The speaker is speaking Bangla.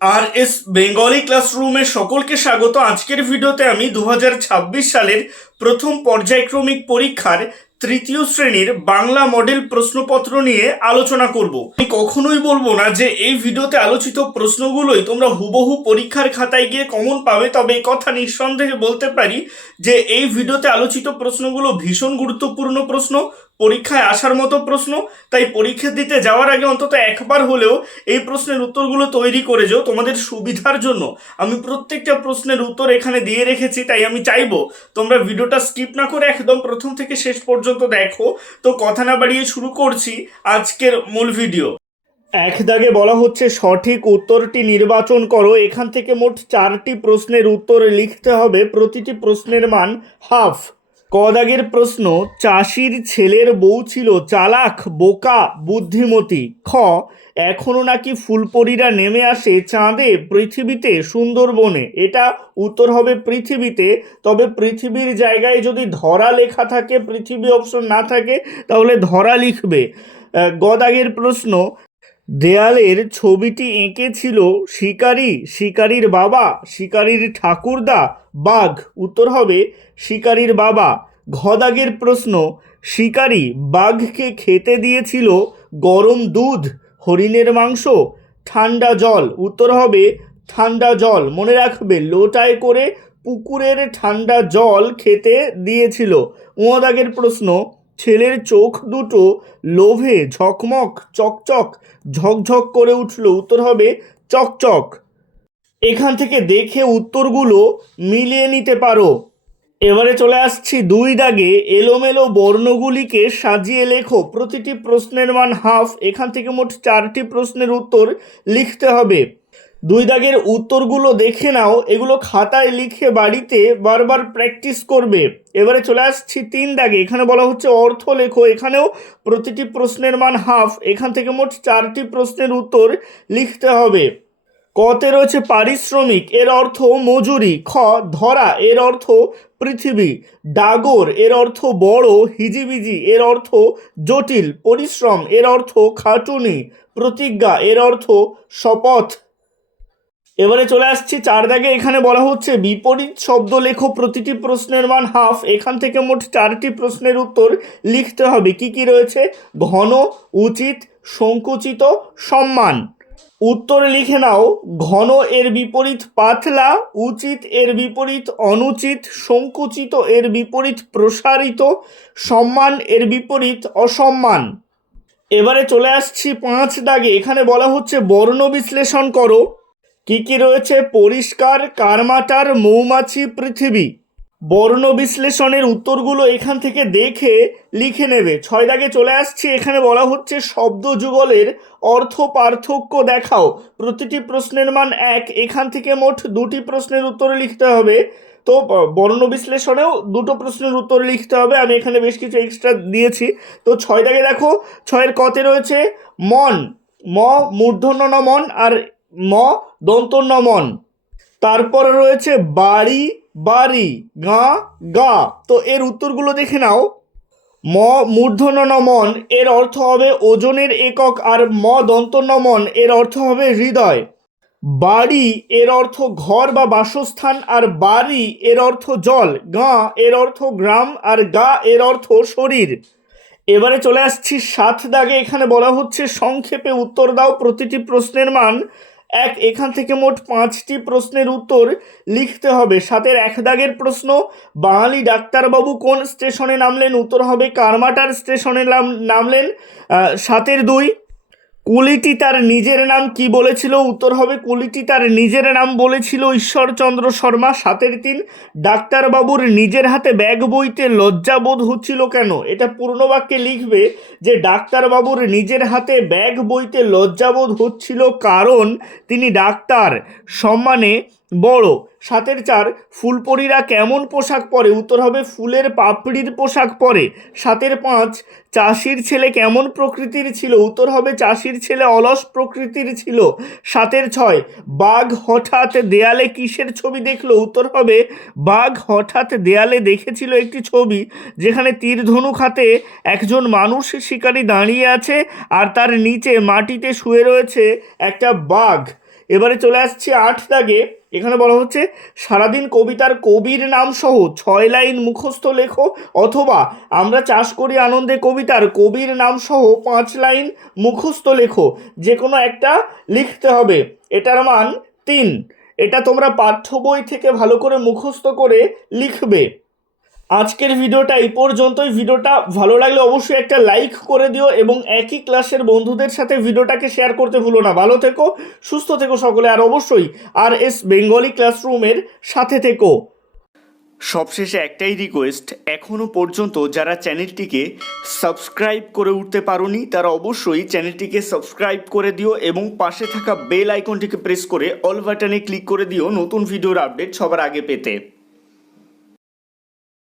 আর এস বেঙ্গলি ক্লাসরুমে সকলকে স্বাগত। আজকের ভিডিওতে আমি 2026 সালের প্রথম পর্যায়ক্রমিক পরীক্ষার তৃতীয় শ্রেণীর বাংলা মডেল প্রশ্নপত্র নিয়ে আলোচনা করব। আমি কখনোই বলবো না যে এই ভিডিওতে আলোচিত প্রশ্নগুলোই তোমরা হুবহু পরীক্ষার খাতায় গিয়ে কমন পাবে, তবে এই কথা নিঃসন্দেহে বলতে পারি যে এই ভিডিওতে আলোচিত প্রশ্নগুলো ভীষণ গুরুত্বপূর্ণ প্রশ্ন, পরীক্ষায় আসার মতো প্রশ্ন। তাই পরীক্ষা দিতে যাওয়ার আগে অন্তত একবার হলেও এই প্রশ্নের উত্তরগুলো তৈরি করে যাও তোমাদের সুবিধার জন্য। আমি প্রত্যেকটা প্রশ্নের উত্তর এখানে দিয়ে রেখেছি, তাই আমি চাইবো তোমরা ভিডিওটা স্কিপ না করে একদম প্রথম থেকে শেষ পর্যন্ত দেখো। তো কথা না বাড়িয়ে শুরু করছি আজকের মূল ভিডিও। এক দাগে বলা হচ্ছে সঠিক উত্তরটি নির্বাচন করো। এখান থেকে মোট 4টি প্রশ্নের উত্তর লিখতে হবে, প্রতিটি প্রশ্নের মান হাফ। ক দাগের প্রশ্ন, চাষির ছেলের বউ ছিল চালাক, বোকা, বুদ্ধিমতী। খ, এখনো নাকি ফুলপরীরা নেমে আসে চাঁদে, পৃথিবীতে, সুন্দরবনে। এটা উত্তর হবে পৃথিবীতে, তবে পৃথিবীর জায়গায় যদি ধরা লেখা থাকে, পৃথিবী অপশন না থাকে তাহলে ধরা লিখবে। গ দাগের প্রশ্ন, দেয়ালের ছবিটি এঁকেছিল শিকারী, শিকারীর বাবা, শিকারীর ঠাকুরদা, বাঘ। উত্তর হবে শিকারীর বাবা। ঘ দাগের প্রশ্ন, শিকারী বাঘকে খেতে দিয়েছিল গরম দুধ, হরিণের মাংস, ঠান্ডা জল। উত্তর হবে ঠান্ডা জল। মনে রাখবে, লোটায় করে পুকুরের ঠান্ডা জল খেতে দিয়েছিল। ঙ দাগের প্রশ্ন, ছেলের চোখ দুটো লোভে ঝকমক চকচক ঝকঝক করে উঠল। উত্তর হবে চকচক। এখান থেকে দেখে উত্তরগুলো মিলিয়ে নিতে পারো। এবারে চলে আসছি 2 দাগে, এলোমেলো বর্ণগুলিকে সাজিয়ে লেখো। প্রতিটি প্রশ্নের মান হাফ। এখান থেকে মোট 4টি প্রশ্নের উত্তর লিখতে হবে। 2 দাগের উত্তরগুলো দেখে নাও, এগুলো খাতায় লিখে বাড়িতে বারবার প্র্যাকটিস করবে। এবারে চলে আসছি 3 দাগে, এখানে বলা হচ্ছে অর্থ লেখো। এখানেও প্রতিটি প্রশ্নের মান হাফ। এখান থেকে মোট 4টি প্রশ্নের উত্তর লিখতে হবে। কতে রয়েছে পারিশ্রমিক, এর অর্থ মজুরি। খ, ধরা, এর অর্থ পৃথিবী। ডাগর, এর অর্থ বড়। হিজিবিজি, এর অর্থ জটিল। পরিশ্রম, এর অর্থ খাটুনি। প্রতিজ্ঞা, এর অর্থ শপথ। এবারে চলে আসছি 4 দাগে, এখানে বলা হচ্ছে বিপরীত শব্দ লেখো। প্রতিটি প্রশ্নের মান হাফ। এখান থেকে মোট 4টি প্রশ্নের উত্তর লিখতে হবে। কি কি রয়েছে? ঘন, উচিত, সংকুচিত, সম্মান। উত্তর লিখে নাও। ঘন এর বিপরীত পাতলা, উচিত এর বিপরীত অনুচিত, সংকুচিত এর বিপরীত প্রসারিত, সম্মান এর বিপরীত অসম্মান। এবারে চলে আসছি 5 দাগে, এখানে বলা হচ্ছে বর্ণ বিশ্লেষণ করো। কি কি রয়েছে? পরিষ্কার, কারমাটার, মৌমাছি, পৃথিবী। বর্ণ বিশ্লেষণের উত্তরগুলো এখান থেকে দেখে লিখে নেবে। 6 দাগে চলে আসছি, এখানে বলা হচ্ছে শব্দ যুগলের অর্থ পার্থক্য দেখাও। প্রতিটি প্রশ্নের মান 1। এখান থেকে মোট 2টি প্রশ্নের উত্তর লিখতে হবে। তো বর্ণ বিশ্লেষণেও 2টো প্রশ্নের উত্তর লিখতে হবে। আমি এখানে বেশ কিছু এক্সট্রা দিয়েছি। তো 6 দাগে দেখো, 6-এর কতে রয়েছে মন। ম মূর্ধন্য ন মন, আর ম দন্তন্য মন। তারপরে রয়েছে বাড়ি, বাড়ি, গা, গা। তো এর উত্তরগুলো দেখে নাও। ম মূর্ধন্য ন মন, এর অর্থ হবে ওজনের একক, আর ম দন্তন্য মন, এর অর্থ হবে হৃদয়। বাড়ি এর অর্থ ঘর বা বাসস্থান, আর বাড়ি এর অর্থ জল। গা এর অর্থ গ্রাম, আর গা এর অর্থ শরীর। এবারে চলে আসছি 7 দাগে, এখানে বলা হচ্ছে সংক্ষেপে উত্তর দাও। প্রতিটি প্রশ্নের মান 1। এখান থেকে মোট 5টি প্রশ্নের উত্তর লিখতে হবে। 7-এর 1 দাগের প্রশ্ন, বাঙালি ডাক্তারবাবু কোন স্টেশনে নামলেন? উত্তর হবে কারমাটার স্টেশনে নামলেন। 7-এর 2, কুলিটি তার নিজের নাম কি বলেছিল? উত্তর হবে কুলিটি তার নিজের নাম বলেছিল ঈশ্বরচন্দ্র শর্মা। 7-এর 3, ডাক্তারবাবুর নিজের হাতে ব্যাগ বইতে লজ্জাবোধ হচ্ছিল কেন? এটা পূর্ণ বাক্যে লিখবে যে ডাক্তারবাবুর নিজের হাতে ব্যাগ বইতে লজ্জাবোধ হচ্ছিল কারণ তিনি ডাক্তার, সম্মানে বড়। 7-এর 4, ফুলপরীরা কেমন পোশাক পরে? উত্তর হবে ফুলের পাপড়ির পোশাক পরে। 7-এর 5, চাষির ছেলে কেমন প্রকৃতির ছিল? উত্তর হবে চাষির ছেলে অলস প্রকৃতির ছিল। 7-এর 6, বাঘ হঠাৎ দেয়ালে কিসের ছবি দেখলো? উত্তর হবে বাঘ হঠাৎ দেয়ালে দেখেছিল একটি ছবি, যেখানে তীর ধনুক হাতে একজন মানুষ শিকারী দাঁড়িয়ে আছে, আর তার নিচে মাটিতে শুয়ে রয়েছে একটা বাঘ। এবারে চলে আসছি 8 দাগে। এখানে বলা হচ্ছে সারাদিন কবিতার কবির নাম সহ 6 লাইন মুখস্থ লেখো, অথবা আমরা চাষ করি আনন্দে কবিতার কবির নাম সহ 5 লাইন মুখস্থ লেখো। যে কোনো একটা লিখতে হবে। এটার মান 3। এটা তোমরা পাঠ্য বই থেকে ভালো করে মুখস্থ করে লিখবে। আজকের ভিডিওটা এই পর্যন্তই। ভিডিওটা ভালো লাগলে অবশ্যই একটা লাইক করে দিও এবং একই ক্লাসের বন্ধুদের সাথে ভিডিওটাকে শেয়ার করতে ভুলো না। ভালো থেকো, সুস্থ থেকো সকলে, আর অবশ্যই RS বেঙ্গলি ক্লাসরুমের সাথে থেকো। সবশেষে একটাই রিকোয়েস্ট, এখনও পর্যন্ত যারা চ্যানেলটিকে সাবস্ক্রাইব করে উঠতে পারোনি তারা অবশ্যই চ্যানেলটিকে সাবস্ক্রাইব করে দিও এবং পাশে থাকা বেল আইকনটিকে প্রেস করে অল বাটনে ক্লিক করে দিও নতুন ভিডিওর আপডেট সবার আগে পেতে।